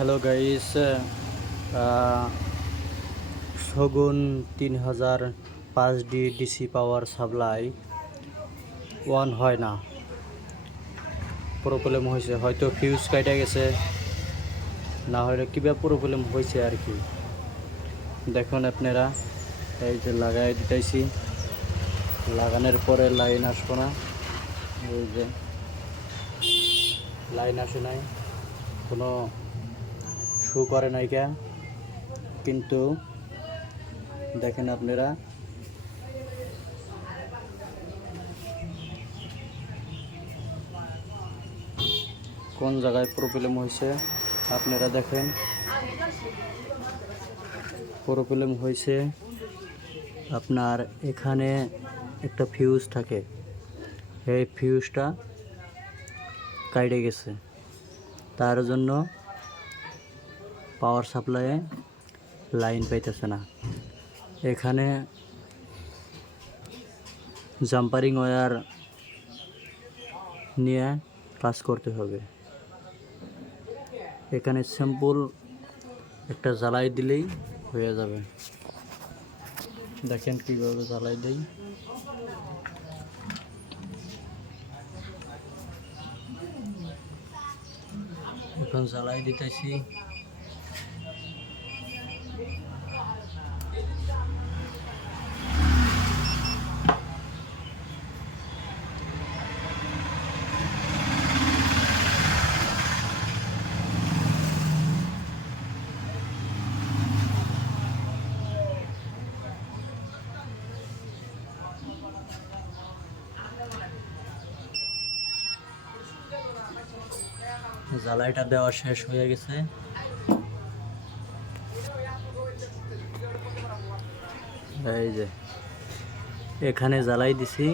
Hello guys, Shagun 3005D DC power supply on হয় না। Problem হয়েছে, হয়তো ফিউজ কেটে গেছে, না হলে কিভাবে প্রবলেম হয়েছে আর কি। দেখুন আপনারা, এই যে লাগাই দিতেছি, লাগানোর পরে লাইন আসবো না। এই যে লাইন আসে নাই, কোনো শু করে নাই কে, কিন্তু দেখেন আপনারা কোন জায়গায় প্রবলেম হয়েছে। আপনারা দেখেন, প্রবলেম হয়েছে আপনার এখানে একটা ফিউজ থাকে, এই ফিউজটা কাটে গেছে, তার জন্য পাওয়ার সাপ্লাইয়ে লাইন পাইতেছে না। এখানে জাম্পারিং ওয়্যার নিয়ে কাজ করতে হবে। এখানে সিম্পল একটা জ্বালাই দিলেই হয়ে যাবে। দেখেন কীভাবে জ্বালাই দেই। এখন জ্বালাই দিতেছি। জ্বালাইটা দেওয়া শেষ হয়ে গেছে। এই যে এখানে জ্বালাই দিছি,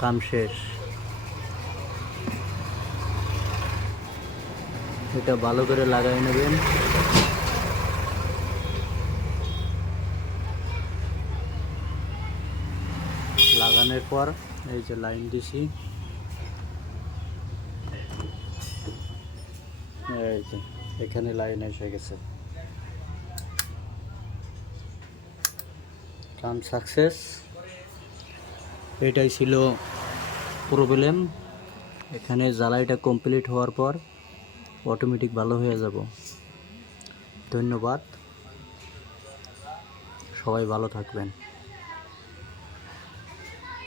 কাম শেষ। এটা ভালো করে লাগাই নেবেন। লাগানোর পর এই যে লাইন দিছি, এই যে এখানে লাইন এসে গেছে, কাম সাকসেস। এটাই ছিল প্রবলেম। এখানে জ্বালাইটা কমপ্লিট হওয়ার পর অটোমেটিক ভালো হয়ে যাব। ধন্যবাদ, সবাই ভালো থাকবেন।